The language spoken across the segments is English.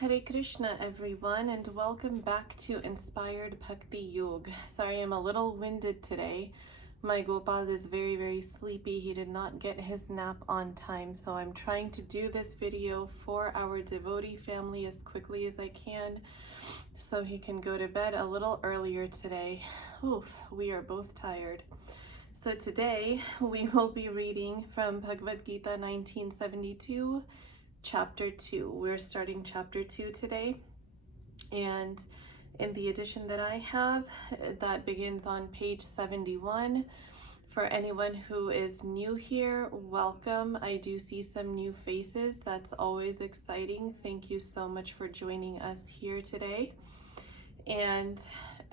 Hare Krishna everyone, and welcome back to Inspired Bhaktiyoga. Sorry, I'm a little winded today. My Gopal is very sleepy. He did not get his nap on time, so I'm trying to do this video for our devotee family as quickly as I can so he can go to bed a little earlier today. Oof, we are both tired. So today we will be reading from Bhagavad Gita 1972, Chapter 2. We're starting Chapter 2 today, and in the edition that I have, that begins on page 71. For anyone who is new here, welcome. I do see some new faces. That's always exciting. Thank you so much for joining us here today. And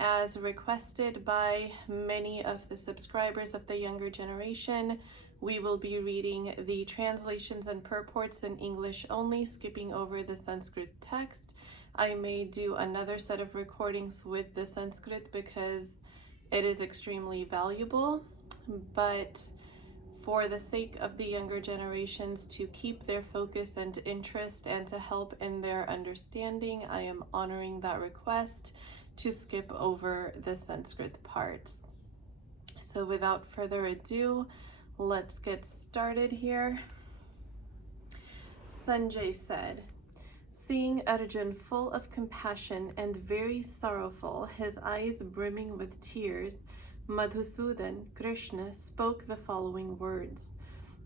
as requested by many of the subscribers of the younger generation, we will be reading the translations and purports in English only, skipping over the Sanskrit text. I may do another set of recordings with the Sanskrit because it is extremely valuable, but for the sake of the younger generations to keep their focus and interest and to help in their understanding, I am honoring that request to skip over the Sanskrit parts. So without further ado, let's get started here. Sanjay said, seeing Arjun full of compassion and very sorrowful, his eyes brimming with tears, Madhusudan, Krishna, spoke the following words.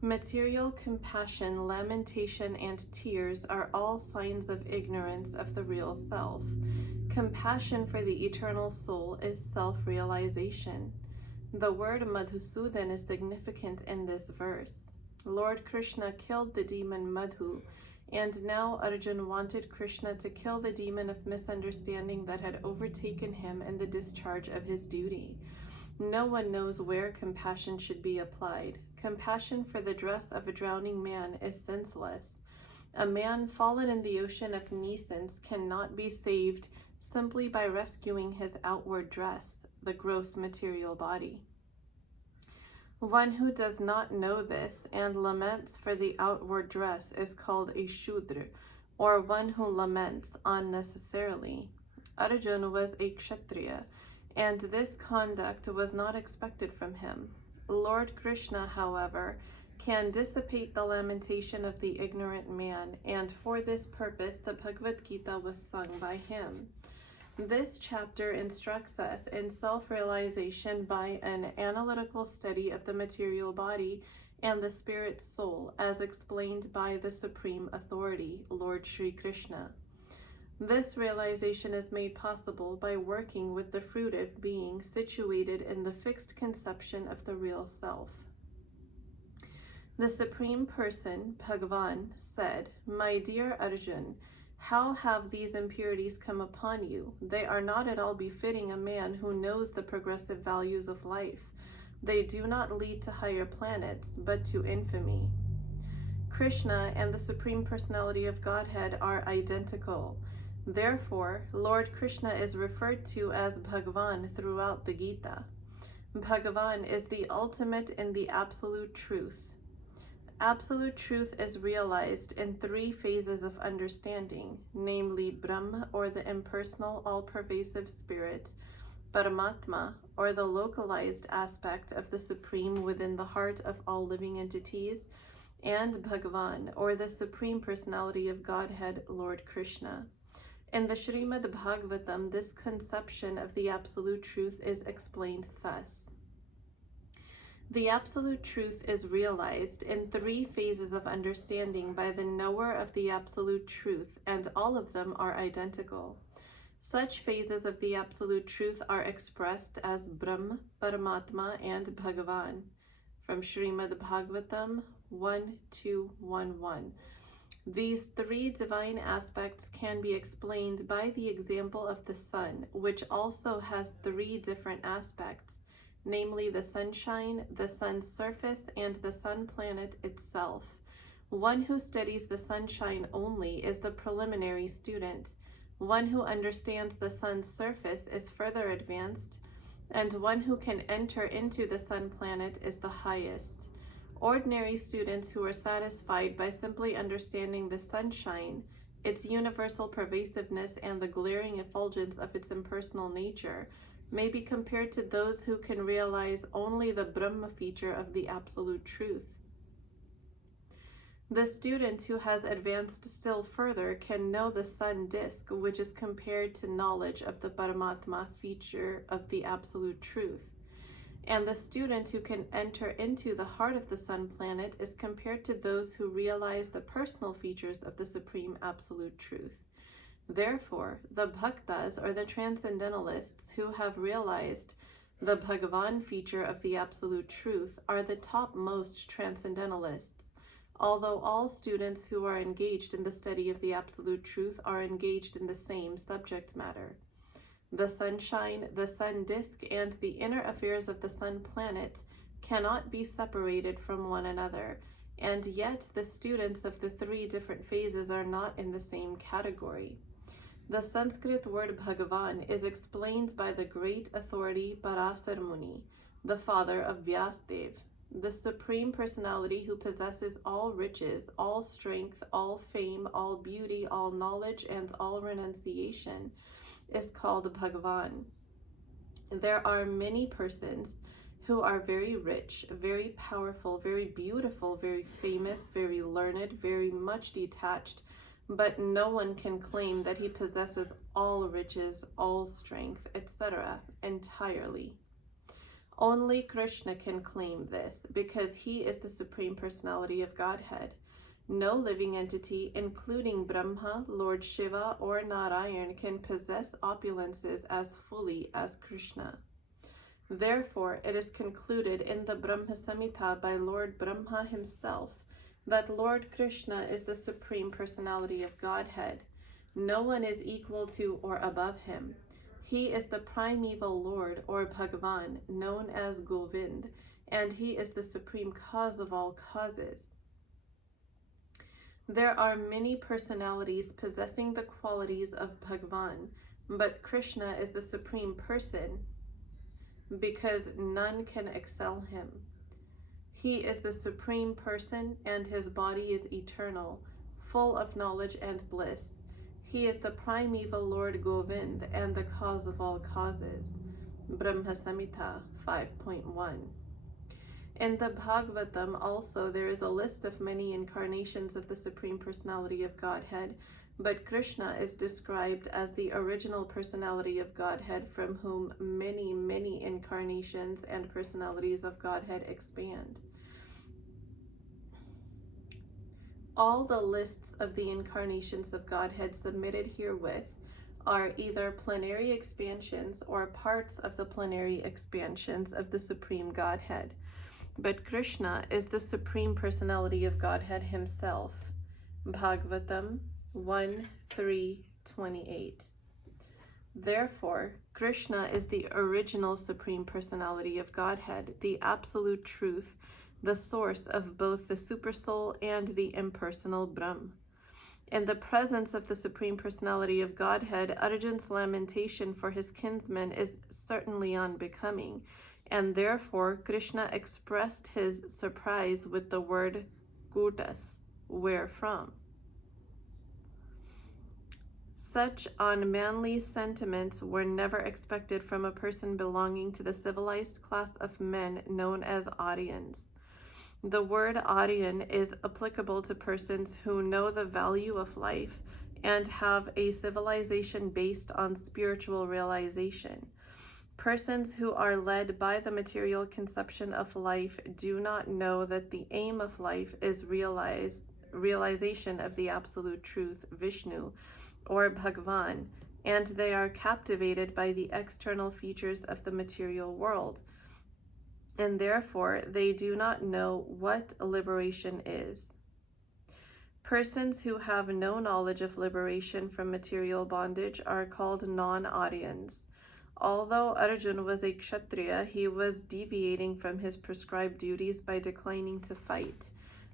Material compassion, lamentation, and tears are all signs of ignorance of the real self. Compassion for the eternal soul is self-realization. The word Madhusudan is significant in this verse. Lord Krishna killed the demon Madhu, and now Arjun wanted Krishna to kill the demon of misunderstanding that had overtaken him in the discharge of his duty. No one knows where compassion should be applied. Compassion for the dress of a drowning man is senseless. A man fallen in the ocean of nescience cannot be saved simply by rescuing his outward dress, the gross material body. One who does not know this and laments for the outward dress is called a Shudra, or one who laments unnecessarily. Arjuna was a Kshatriya, and this conduct was not expected from him. Lord Krishna, however, can dissipate the lamentation of the ignorant man, and for this purpose the Bhagavad Gita was sung by him. This chapter instructs us in self-realization by an analytical study of the material body and the spirit soul, as explained by the Supreme Authority, Lord Sri Krishna. This realization is made possible by working with the fruitive being situated in the fixed conception of the real self. The Supreme Person, Bhagavan, said, "My dear Arjun, how have these impurities come upon you? They are not at all befitting a man who knows the progressive values of life. They do not lead to higher planets, but to infamy." Krishna and the Supreme Personality of Godhead are identical. Therefore, Lord Krishna is referred to as Bhagavan throughout the Gita. Bhagavan is the ultimate in the absolute truth. Absolute truth is realized in three phases of understanding, namely Brahma, or the impersonal, all-pervasive spirit, Paramatma, or the localized aspect of the Supreme within the heart of all living entities, and Bhagavan, or the Supreme Personality of Godhead, Lord Krishna. In the Srimad Bhagavatam, this conception of the absolute truth is explained thus. The absolute truth is realized in three phases of understanding by the knower of the absolute truth, and all of them are identical. Such phases of the absolute truth are expressed as Brahm, Paramatma, and Bhagavan. From Srimad Bhagavatam 1.2.1.1. These three divine aspects can be explained by the example of the sun, which also has three different aspects, namely the sunshine, the sun's surface, and the sun planet itself. One who studies the sunshine only is the preliminary student. One who understands the sun's surface is further advanced, and one who can enter into the sun planet is the highest. Ordinary students who are satisfied by simply understanding the sunshine its universal pervasiveness and the glaring effulgence of its impersonal nature may be compared to those who can realize only the Brahma feature of the Absolute Truth. The student who has advanced still further can know the sun disk, which is compared to knowledge of the Paramatma feature of the Absolute Truth. And the student who can enter into the heart of the sun planet is compared to those who realize the personal features of the Supreme Absolute Truth. Therefore, the Bhaktas, or the Transcendentalists who have realized the Bhagavan feature of the Absolute Truth, are the topmost Transcendentalists, although all students who are engaged in the study of the Absolute Truth are engaged in the same subject matter. The sunshine, the sun disk, and the inner affairs of the sun planet cannot be separated from one another, and yet the students of the three different phases are not in the same category. The Sanskrit word Bhagavan is explained by the great authority Parasar Muni, the father of Vyasadev, the Supreme Personality who possesses all riches, all strength, all fame, all beauty, all knowledge, and all renunciation, is called Bhagavan. There are many persons who are very rich, very powerful, very beautiful, very famous, very learned, very much detached, but no one can claim that he possesses all riches, all strength, etc. entirely. Only Krishna can claim this, because he is the Supreme Personality of Godhead. No living entity, including Brahma, Lord Shiva, or Narayan, can possess opulences as fully as Krishna. Therefore, it is concluded in the Brahma Samhita by Lord Brahma himself that Lord Krishna is the Supreme Personality of Godhead. No one is equal to or above him. He is the primeval Lord, or Bhagavan, known as Govind, and he is the supreme cause of all causes. There are many personalities possessing the qualities of Bhagavan, but Krishna is the supreme person because none can excel him. He is the supreme person, and his body is eternal, full of knowledge and bliss. He is the primeval Lord Govind and the cause of all causes. Brahma Samhita 5.1. In the Bhagavatam also there is a list of many incarnations of the Supreme Personality of Godhead, but Krishna is described as the original personality of Godhead from whom many, many incarnations and personalities of Godhead expand. All the lists of the incarnations of Godhead submitted herewith are either plenary expansions or parts of the plenary expansions of the Supreme Godhead. But Krishna is the Supreme Personality of Godhead himself. Bhagavatam 1:3-28. Therefore, Krishna is the original Supreme Personality of Godhead, the Absolute Truth, the source of both the Supersoul and the impersonal Brahm. In the presence of the Supreme Personality of Godhead, Arjun's lamentation for his kinsman is certainly unbecoming, and therefore Krishna expressed his surprise with the word kutas, where from. Such unmanly sentiments were never expected from a person belonging to the civilized class of men known as Aryans. The word Aryan is applicable to persons who know the value of life and have a civilization based on spiritual realization. Persons who are led by the material conception of life do not know that the aim of life is realization of the Absolute Truth, Vishnu, or Bhagavan, and they are captivated by the external features of the material world. And therefore they do not know what liberation is. Persons who have no knowledge of liberation from material bondage are called non-Aryans. Although Arjun was a Kshatriya, he was deviating from his prescribed duties by declining to fight.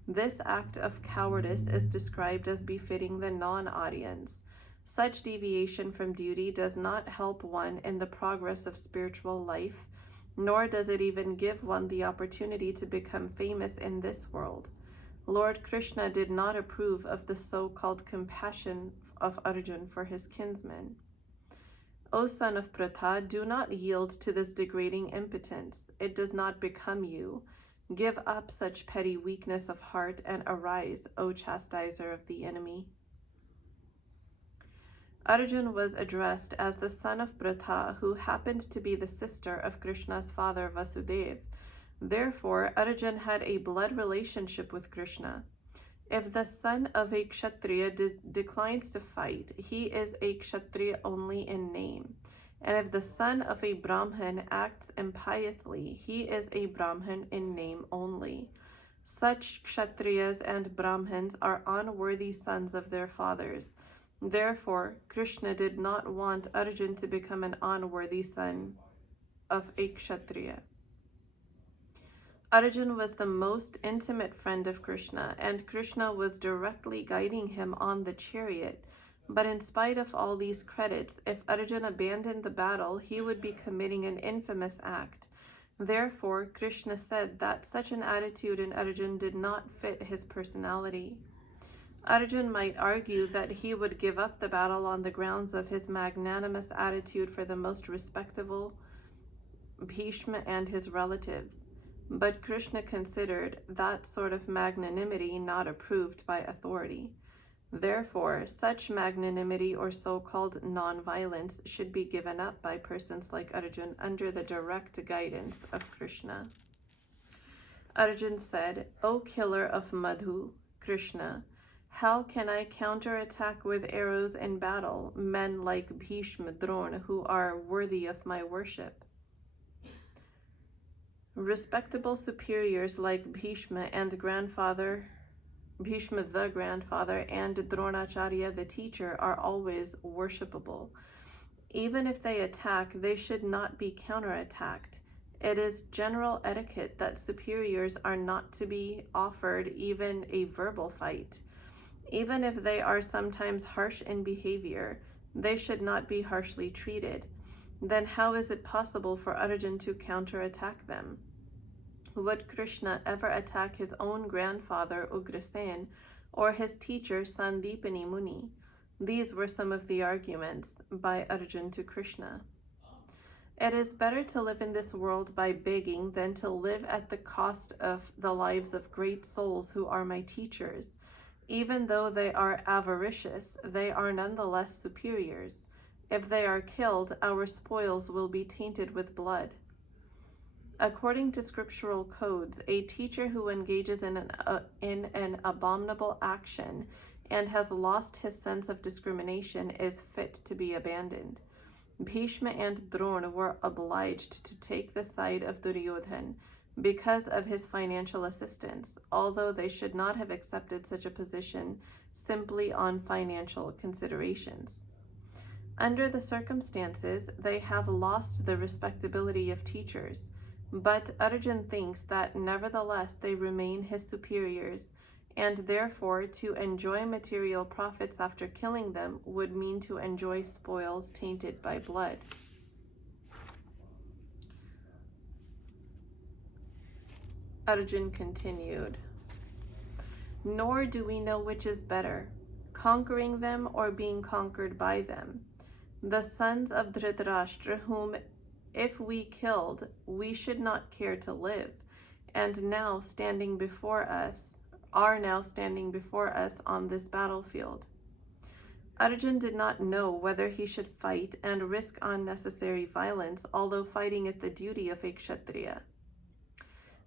This act of cowardice is described as befitting the non-Aryans. Such deviation from duty does not help one in the progress of spiritual life, nor does it even give one the opportunity to become famous in this world. Lord Krishna did not approve of the so-called compassion of Arjuna for his kinsmen. O son of Pratha, do not yield to this degrading impotence. It does not become you. Give up such petty weakness of heart and arise, O chastiser of the enemy. Arjuna was addressed as the son of Pratha, who happened to be the sister of Krishna's father Vasudeva. Therefore, Arjuna had a blood relationship with Krishna. If the son of a Kshatriya declines to fight, he is a Kshatriya only in name. And if the son of a Brahman acts impiously, he is a Brahman in name only. Such Kshatriyas and Brahmins are unworthy sons of their fathers. Therefore, Krishna did not want Arjuna to become an unworthy son of a Kshatriya. Arjuna was the most intimate friend of Krishna, and Krishna was directly guiding him on the chariot. But in spite of all these credits, if Arjuna abandoned the battle, he would be committing an infamous act. Therefore, Krishna said that such an attitude in Arjuna did not fit his personality. Arjuna might argue that he would give up the battle on the grounds of his magnanimous attitude for the most respectable Bhishma and his relatives. But Krishna considered that sort of magnanimity not approved by authority. Therefore, such magnanimity or so-called non-violence should be given up by persons like Arjuna under the direct guidance of Krishna. Arjuna said, O killer of Madhu, Krishna, how can I counterattack with arrows in battle men like Bhishma, Drona, who are worthy of my worship? Respectable superiors like Bhishma the grandfather, and Dronacharya the teacher are always worshipable. Even if they attack, they should not be counterattacked. It is general etiquette that superiors are not to be offered even a verbal fight. Even if they are sometimes harsh in behavior, they should not be harshly treated. Then how is it possible for Arjuna to counterattack them? Would Krishna ever attack his own grandfather Ugrasen or his teacher Sandipani Muni? These were some of the arguments by Arjuna to Krishna. It is better to live in this world by begging than to live at the cost of the lives of great souls who are my teachers. Even though they are avaricious, they are nonetheless superiors. If they are killed, our spoils will be tainted with blood. According to scriptural codes, a teacher who engages in an abominable action and has lost his sense of discrimination is fit to be abandoned. Bhishma and Drona were obliged to take the side of Duryodhana because of his financial assistance, although they should not have accepted such a position simply on financial considerations. Under the circumstances, they have lost the respectability of teachers, but Arjuna thinks that nevertheless they remain his superiors, and therefore to enjoy material profits after killing them would mean to enjoy spoils tainted by blood. Arjuna continued, Nor do we know which is better, conquering them or being conquered by them. The sons of Dhritarashtra, whom if we killed, we should not care to live, and are now standing before us on this battlefield. Arjuna did not know whether he should fight and risk unnecessary violence, although fighting is the duty of a Kshatriya,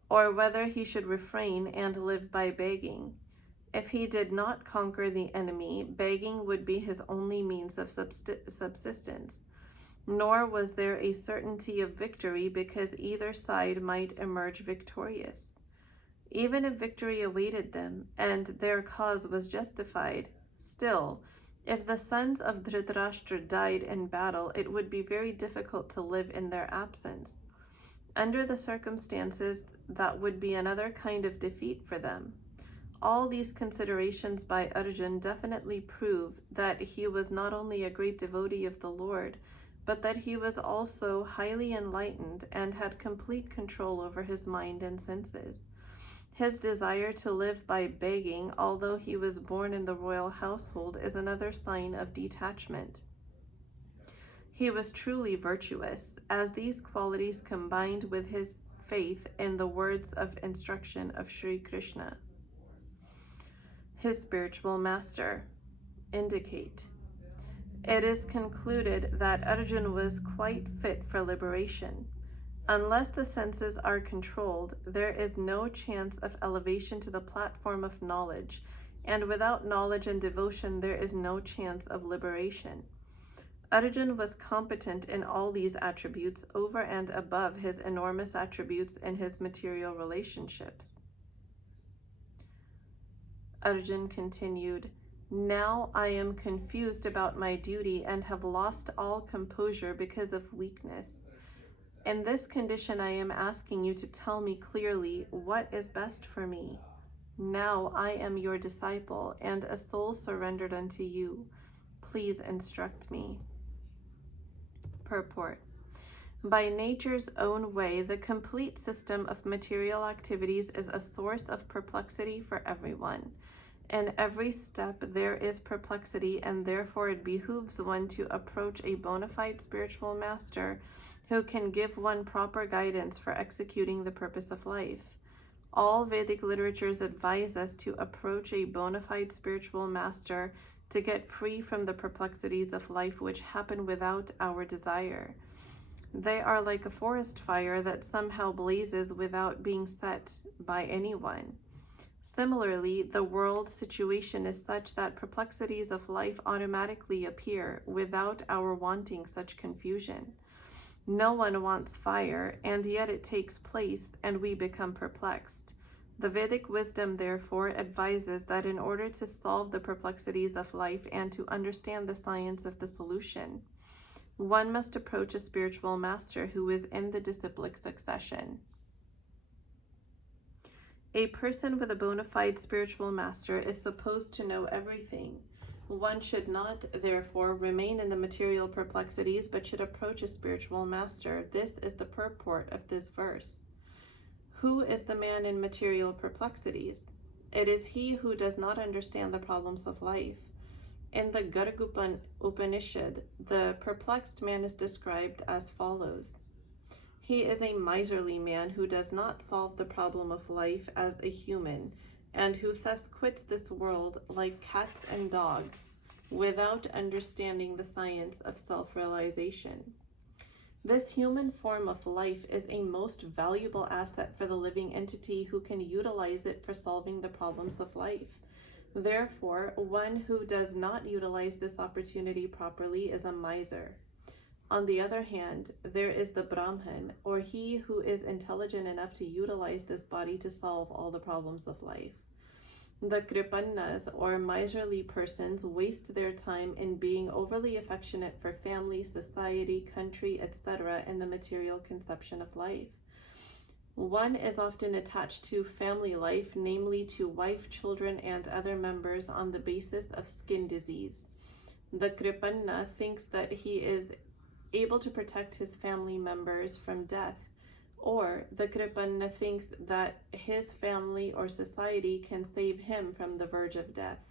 or whether he should refrain and live by begging. If he did not conquer the enemy, begging would be his only means of subsistence. Nor was there a certainty of victory because either side might emerge victorious. Even if victory awaited them and their cause was justified, still, if the sons of Dhritarashtra died in battle, it would be very difficult to live in their absence. Under the circumstances, that would be another kind of defeat for them. All these considerations by Arjuna definitely prove that he was not only a great devotee of the Lord, but that he was also highly enlightened and had complete control over his mind and senses. His desire to live by begging, although he was born in the royal household, is another sign of detachment. He was truly virtuous, as these qualities combined with his faith in the words of instruction of Sri Krishna, his spiritual master, indicate. It is concluded that Arjuna was quite fit for liberation. Unless the senses are controlled, there is no chance of elevation to the platform of knowledge, and without knowledge and devotion, there is no chance of liberation. Arjuna was competent in all these attributes over and above his enormous attributes in his material relationships. Arjuna continued, "Now I am confused about my duty and have lost all composure because of weakness. In this condition, I am asking you to tell me clearly what is best for me. Now I am your disciple and a soul surrendered unto you. Please instruct me." Purport. By nature's own way, the complete system of material activities is a source of perplexity for everyone. In every step there is perplexity, and therefore it behooves one to approach a bona fide spiritual master who can give one proper guidance for executing the purpose of life. All Vedic literatures advise us to approach a bona fide spiritual master to get free from the perplexities of life which happen without our desire. They are like a forest fire that somehow blazes without being set by anyone. Similarly, the world situation is such that perplexities of life automatically appear without our wanting such confusion. No one wants fire, and yet it takes place, and we become perplexed. The Vedic wisdom, therefore, advises that in order to solve the perplexities of life and to understand the science of the solution, one must approach a spiritual master who is in the disciplic succession. A person with a bona fide spiritual master is supposed to know everything. One should not, therefore, remain in the material perplexities, but should approach a spiritual master. This is the purport of this verse. Who is the man in material perplexities? It is he who does not understand the problems of life. In the Garga Upanishad, the perplexed man is described as follows. He is a miserly man who does not solve the problem of life as a human, and who thus quits this world like cats and dogs, without understanding the science of self-realization. This human form of life is a most valuable asset for the living entity who can utilize it for solving the problems of life. Therefore, one who does not utilize this opportunity properly is a miser. On the other hand, there is the Brahman, or he who is intelligent enough to utilize this body to solve all the problems of life. The Kripannas, or miserly persons, waste their time in being overly affectionate for family, society, country, etc. in the material conception of life. One is often attached to family life, namely to wife, children, and other members on the basis of skin disease. The Kripanna thinks that he is able to protect his family members from death, or the Kripanna thinks that his family or society can save him from the verge of death.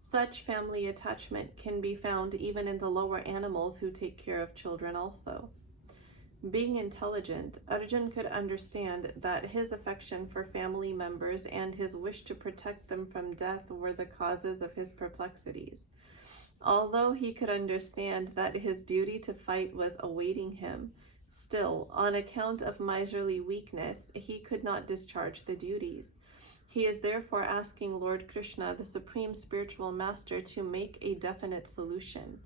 Such family attachment can be found even in the lower animals who take care of children also. Being intelligent, Arjuna could understand that his affection for family members and his wish to protect them from death were the causes of his perplexities. Although he could understand that his duty to fight was awaiting him, still, on account of miserly weakness, he could not discharge the duties. He is therefore asking Lord Krishna, the Supreme Spiritual Master, to make a definite solution.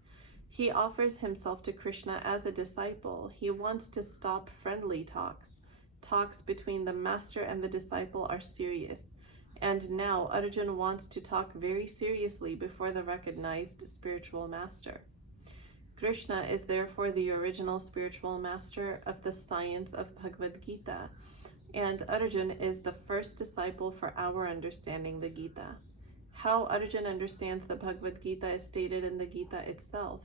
He offers himself to Krishna as a disciple. He wants to stop friendly talks. Talks between the master and the disciple are serious. And now Arjuna wants to talk very seriously before the recognized spiritual master. Krishna is therefore the original spiritual master of the science of Bhagavad Gita, and Arjuna is the first disciple for our understanding the Gita. How Arjuna understands the Bhagavad Gita is stated in the Gita itself,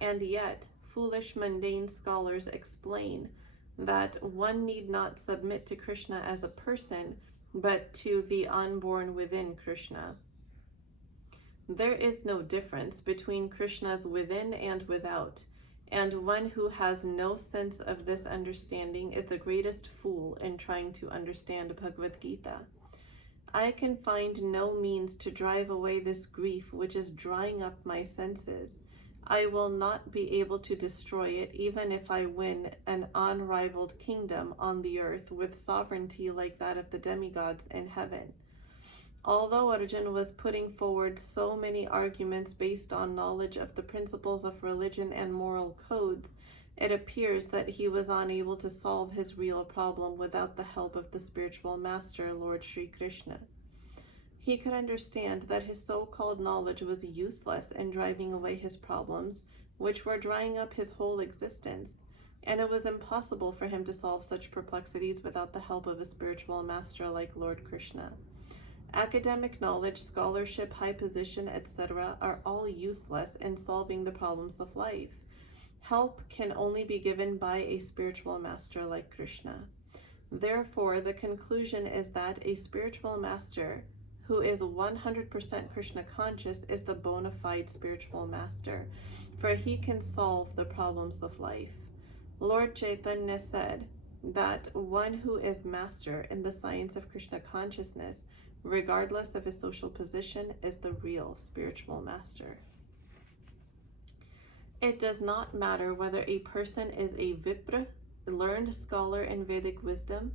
and yet foolish mundane scholars explain that one need not submit to Krishna as a person, but to the unborn within Krishna. There is no difference between Krishna's within and without, and one who has no sense of this understanding is the greatest fool in trying to understand Bhagavad Gita. I can find no means to drive away this grief which is drying up my senses. I will not be able to destroy it even if I win an unrivaled kingdom on the earth with sovereignty like that of the demigods in heaven. Although Arjuna was putting forward so many arguments based on knowledge of the principles of religion and moral codes, it appears that he was unable to solve his real problem without the help of the spiritual master, Lord Sri Krishna. He could understand that his so-called knowledge was useless in driving away his problems, which were drying up his whole existence, and it was impossible for him to solve such perplexities without the help of a spiritual master like Lord Krishna. Academic knowledge, scholarship, high position, etc. are all useless in solving the problems of life. Help can only be given by a spiritual master like Krishna. Therefore, the conclusion is that a spiritual master who is 100% Krishna conscious is the bona fide spiritual master, for he can solve the problems of life. Lord Chaitanya said that one who is master in the science of Krishna consciousness, regardless of his social position, is the real spiritual master. It does not matter whether a person is a Vipra, learned scholar in Vedic wisdom,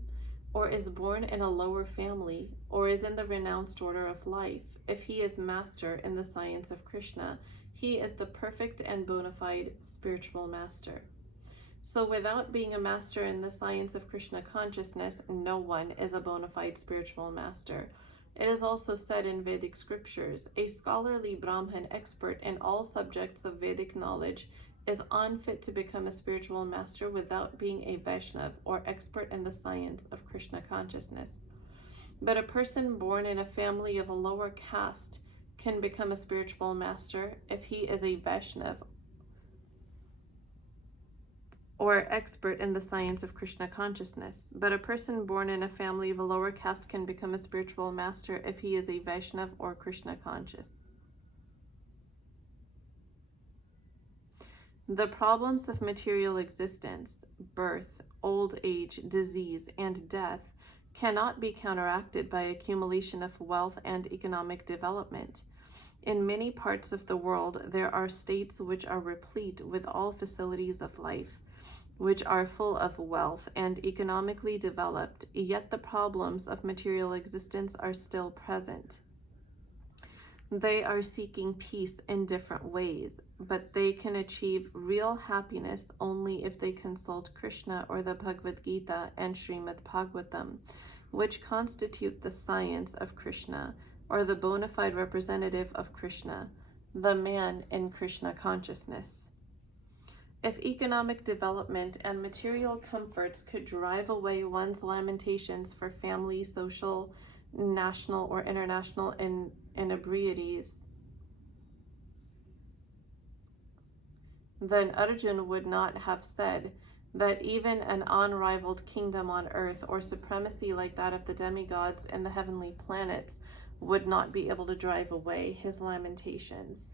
or is born in a lower family, or is in the renounced order of life. If he is master in the science of Krishna, he is the perfect and bona fide spiritual master. So without being a master in the science of Krishna consciousness, no one is a bona fide spiritual master. It is also said in Vedic scriptures, a scholarly Brahmin expert in all subjects of Vedic knowledge is unfit to become a spiritual master without being a Vaishnav or expert in the science of Krishna consciousness. But a person born in a family of a lower caste can become a spiritual master if he is a Vaishnav or expert in the science of Krishna consciousness. But a person born in a family of a lower caste can become a spiritual master if he is a Vaishnav or Krishna conscious. The problems of material existence, birth, old age, disease, and death cannot be counteracted by accumulation of wealth and economic development. In many parts of the world, there are states which are replete with all facilities of life, which are full of wealth and economically developed, yet the problems of material existence are still present. They are seeking peace in different ways, but they can achieve real happiness only if they consult Krishna or the Bhagavad Gita and Srimad Bhagavatam, which constitute the science of Krishna, or the bona fide representative of Krishna, the man in Krishna consciousness. If economic development and material comforts could drive away one's lamentations for family, social, national, or international inebriaties, then Arjuna would not have said that even an unrivaled kingdom on earth or supremacy like that of the demigods and the heavenly planets would not be able to drive away his lamentations.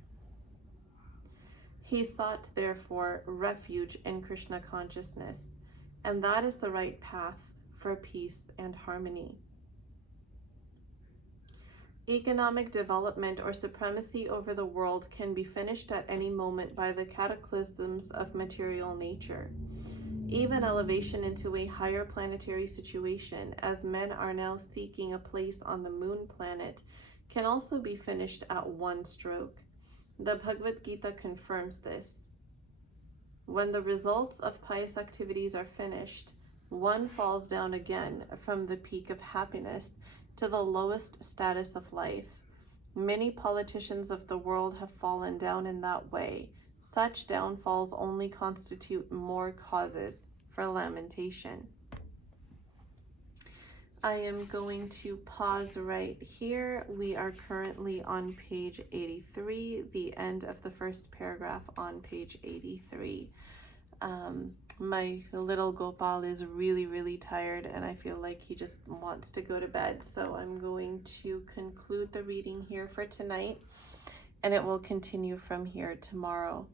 He sought, therefore, refuge in Krishna consciousness, and that is the right path for peace and harmony. Economic development or supremacy over the world can be finished at any moment by the cataclysms of material nature. Even elevation into a higher planetary situation, as men are now seeking a place on the moon planet, can also be finished at one stroke. The Bhagavad Gita confirms this. When the results of pious activities are finished, one falls down again from the peak of happiness to the lowest status of life. Many politicians of the world have fallen down in that way. Such downfalls only constitute more causes for lamentation. I am going to pause right here. We are currently on page 83, the end of the first paragraph on page 83. My little Gopal is really, really tired, and I feel like he just wants to go to bed. So I'm going to conclude the reading here for tonight, and it will continue from here tomorrow.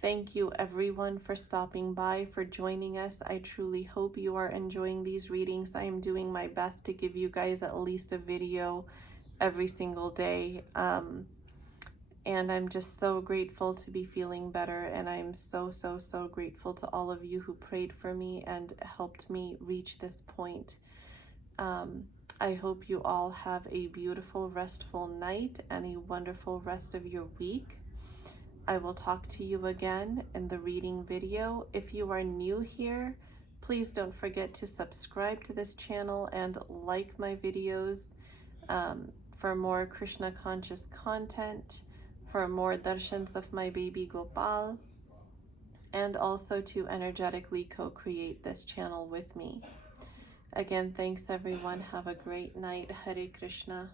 Thank you everyone for stopping by, for joining us. I truly hope you are enjoying these readings. I am doing my best to give you guys at least a video every single day. And I'm just so grateful to be feeling better. And I'm so, so, so grateful to all of you who prayed for me and helped me reach this point. I hope you all have a beautiful, restful night and a wonderful rest of your week. I will talk to you again in the reading video. If you are new here, please don't forget to subscribe to this channel and like my videos for more Krishna conscious content, for more darshans of my baby Gopal, and also to energetically co-create this channel with me. Again, thanks everyone. Have a great night. Hare Krishna.